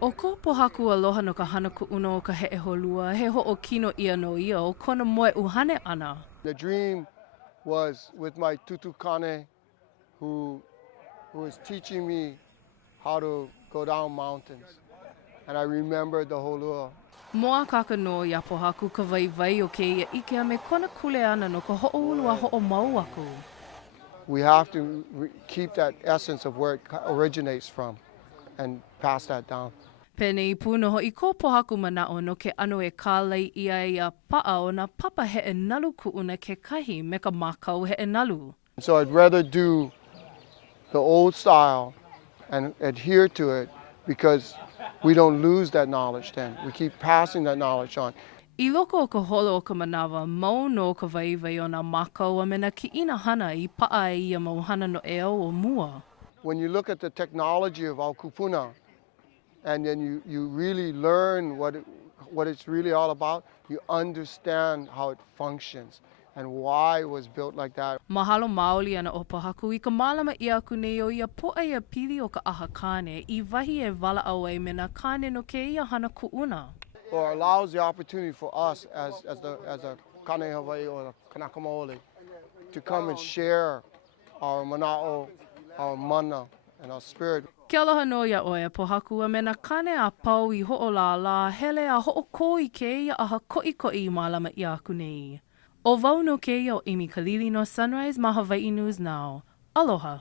O ko pohaku aloha no ka hana kuʻuna o ka heʻeholua, he hoʻokino ʻia no ia o kona moe uhane ʻana. The dream was with my tutu Kāne, who was teaching me how to go down mountains. And I remember the Hōlua. Moa kakano ia pohaku ka waiwai o ke ia ike a me kona kule ana no ka hoʻoulu a hoʻomau aku. We have to keep that essence of where it originates from and pass that down. Penei pūna hoʻi ko pohaku manaʻo no ke ano e kālai ia paʻa o nā papa heʻenalu kuʻuna kekahi me ka mākau heʻenalu. So I'd rather do the old style and adhere to it because we don't lose that knowledge then. We keep passing that knowledge on. I loko o ka holo o ka manawa, mau no ka waiwai o nā mākau a me na kiʻina hana I paʻa e ia mau hana no e au o mua. When you look at the technology of our kupuna, and then you really learn what it's really all about, you understand how it functions and why it was built like that. Mahalo maoli ana o pahaku I ka mālama I aku nei o ia poʻa ia pili o ka ʻaha Kāne I wahi e wala au ai me nā Kāne no ke ia hana kuʻuna. Or allows the opportunity for us as a Kāne Hawaii or a Kanaka Maoli to come and share our mana'o, our mana, and our spirit. Ke aloha no ia oe pohaku a me nā Kāne a pau I hoʻolālā hele a hoʻokō I ke ia ʻaha koʻikoʻi I mālama I aku nei. O wau no ke ia o Amy Kalili no Sunrise ma Hawaii News Now. Aloha.